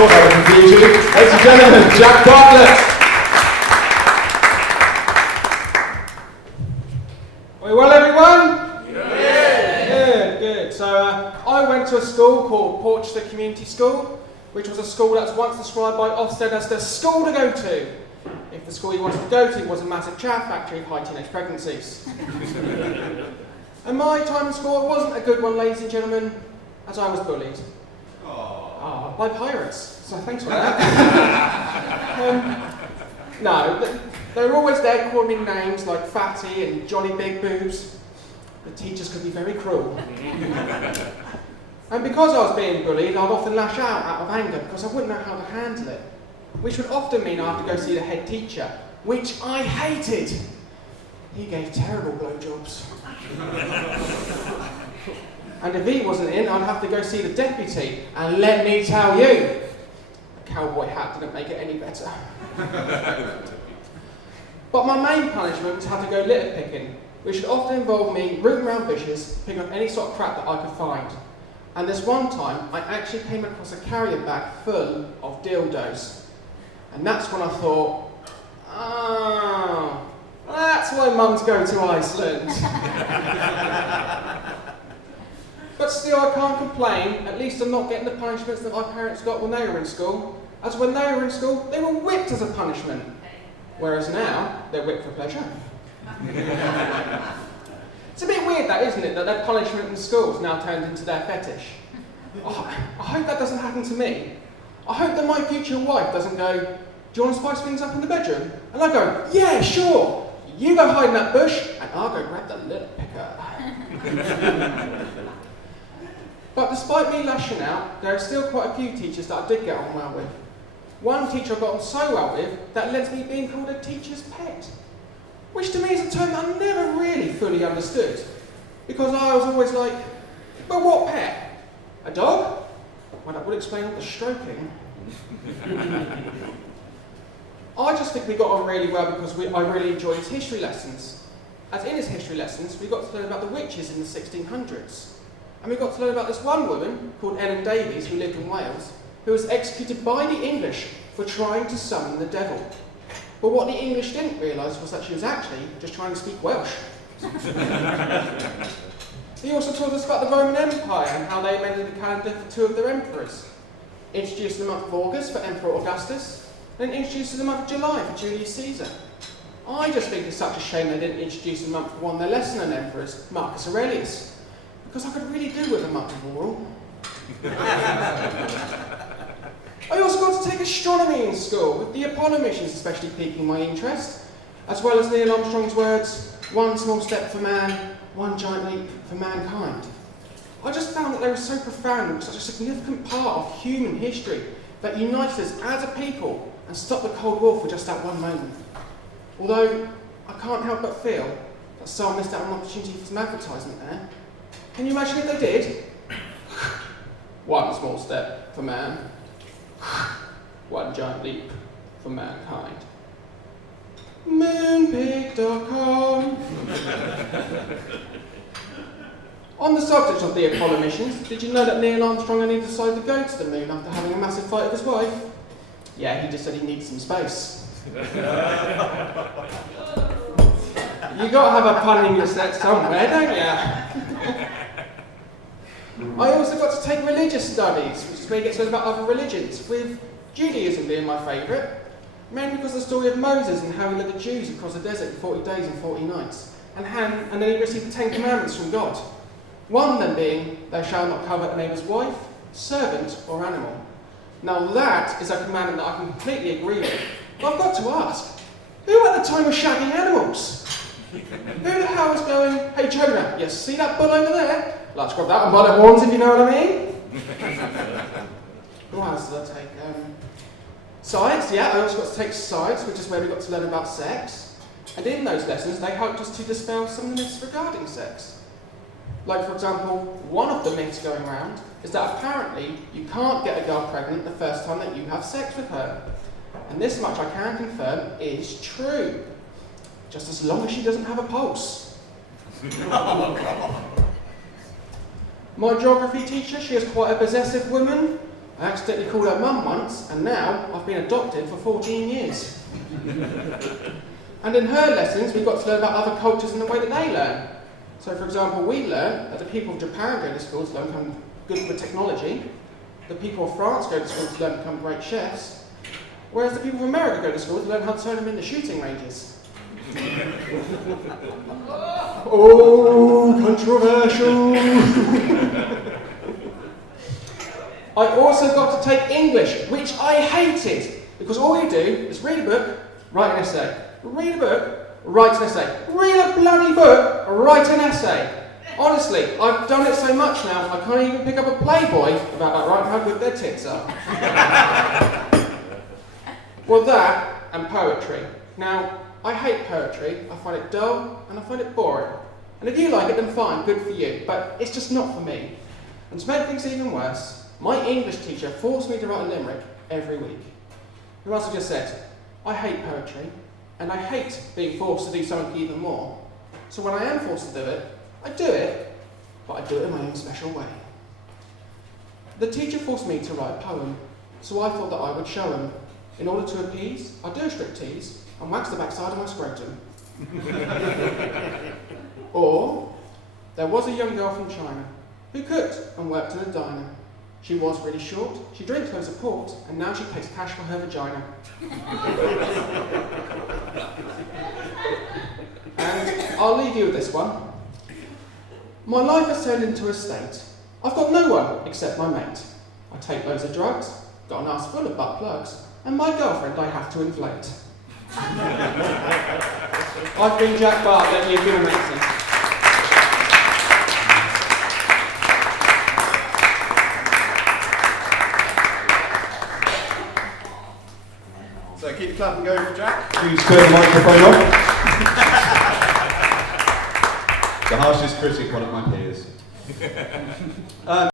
thought that would confuse you. Ladies and gentlemen, Jack Bartlett. Are we well, everyone? Yeah. Good. So I went to a school called Porchester Community School, which was a school that was once described by Ofsted as the school to go to if the school you wanted to go to was a massive chaff factory of high teenage pregnancies. And my time in school wasn't a good one, ladies and gentlemen, as I was bullied. By pirates, so thanks for that. No, they were always there calling me names like Fatty and Johnny Big Boobs. The teachers could be very cruel. And because I was being bullied, I'd often lash out of anger because I wouldn't know how to handle it, which would often mean I had to go see the head teacher, which I hated. He gave terrible blowjobs. And if he wasn't in, I'd have to go see the deputy, and let me tell you, a cowboy hat didn't make it any better. But my main punishment was had to go litter picking, which would often involve me rooting around bushes, picking up any sort of crap that I could find. And this one time, I actually came across a carrier bag full of dildos. And that's when I thought, that's why mums go to Iceland. But still, I can't complain. At least I'm not getting the punishments that my parents got when they were in school. As when they were in school, they were whipped as a punishment. Whereas now, they're whipped for pleasure. It's a bit weird that, isn't it, that their punishment in school is now turned into their fetish. I hope that doesn't happen to me. I hope that my future wife doesn't go, do you want to spice things up in the bedroom? And I go, yeah, sure. You go hide in that bush, and I'll go grab the litter picker. But despite me lashing out, there are still quite a few teachers that I did get on well with. One teacher I got on so well with that led to me being called a teacher's pet, which to me is a term that I never really fully understood, because I was always like, but what pet? A dog? Well, that would explain all the stroking. I just think we got on really well because I really enjoyed his history lessons. As in his history lessons, we got to learn about the witches in the 1600s. And we got to learn about this one woman called Ellen Davies who lived in Wales, who was executed by the English for trying to summon the devil. But what the English didn't realise was that she was actually just trying to speak Welsh. He also told us about the Roman Empire and how they amended the calendar for two of their emperors. Introduced the month of August for Emperor Augustus, then introduced the month of July for Julius Caesar. I just think it's such a shame they didn't introduce the month for one of their lesser-known emperors, Marcus Aurelius, because I could really do with a month of oral. I also got to take astronomy in school, with the Apollo missions especially piquing my interest, as well as Neil Armstrong's words, one small step for man, one giant leap for mankind. I just found that they were so profound and such a significant part of human history that united us as a people and stopped the Cold War for just that one moment. Although, I can't help but feel that someone missed out on an opportunity for some advertisement there. Can you imagine if they did? One small step for man, one giant leap for mankind. Moonpig.com. On the subject of the Apollo missions, did you know that Neil Armstrong only decided to go to the moon after having a massive fight with his wife? Yeah, he just said he needed some space. You gotta have a pun in your set somewhere, don't you? I also got to take religious studies, which is where you get to learn about other religions, with Judaism being my favourite, mainly because of the story of Moses and how he led the Jews across the desert for 40 days and 40 nights, and then he received the 10 Commandments from God. One of them being, thou shalt not covet a neighbour's wife, servant, or animal. Now that is a commandment that I can completely agree with, but I've got to ask, who at the time was shagging animals? Who the hell was going, hey Jonah, you see that bull over there? Let's grab that one by the horns, if you know what I mean. Who else did I take? Science, yeah, I also got to take science, which is where we got to learn about sex. And in those lessons, they helped us to dispel some of the myths regarding sex. Like, for example, one of the myths going around is that apparently you can't get a girl pregnant the first time that you have sex with her. And this much I can confirm is true. Just as long as she doesn't have a pulse. My geography teacher, she is quite a possessive woman. I accidentally called her mum once, and now I've been adopted for 14 years. And in her lessons, we got to learn about other cultures and the way that they learn. So, for example, we learned that the people of Japan go to school to learn to become good with technology, the people of France go to school to learn to become great chefs, whereas the people of America go to school to learn how to turn them into shooting ranges. Oh, controversial! I also got to take English, which I hated, because all you do is read a book, write an essay. Read a book, write an essay. Read a bloody book, write an essay. Honestly, I've done it so much now, I can't even pick up a Playboy about writing how good their tits are. Well, that and poetry. Now, I hate poetry. I find it dull and I find it boring. And if you like it, then fine, good for you. But it's just not for me. And to make things even worse, my English teacher forced me to write a limerick every week. Who else I just said, I hate poetry, and I hate being forced to do something even more. So when I am forced to do it, but I do it in my own special way. The teacher forced me to write a poem, so I thought that I would show him. In order to appease, I do a striptease and wax the backside of my scrotum. Or, there was a young girl from China who cooked and worked in a diner. She was really short, she drinks loads of port, and now she pays cash for her vagina. And I'll leave you with this one. My life has turned into a state. I've got no one except my mate. I take loads of drugs, got an ass full of butt plugs, and my girlfriend I have to inflate. I've been Jack Bartlett, you've been amazing. So keep the clapping going for Jack. Please turn the microphone off. The harshest critic, one of my peers.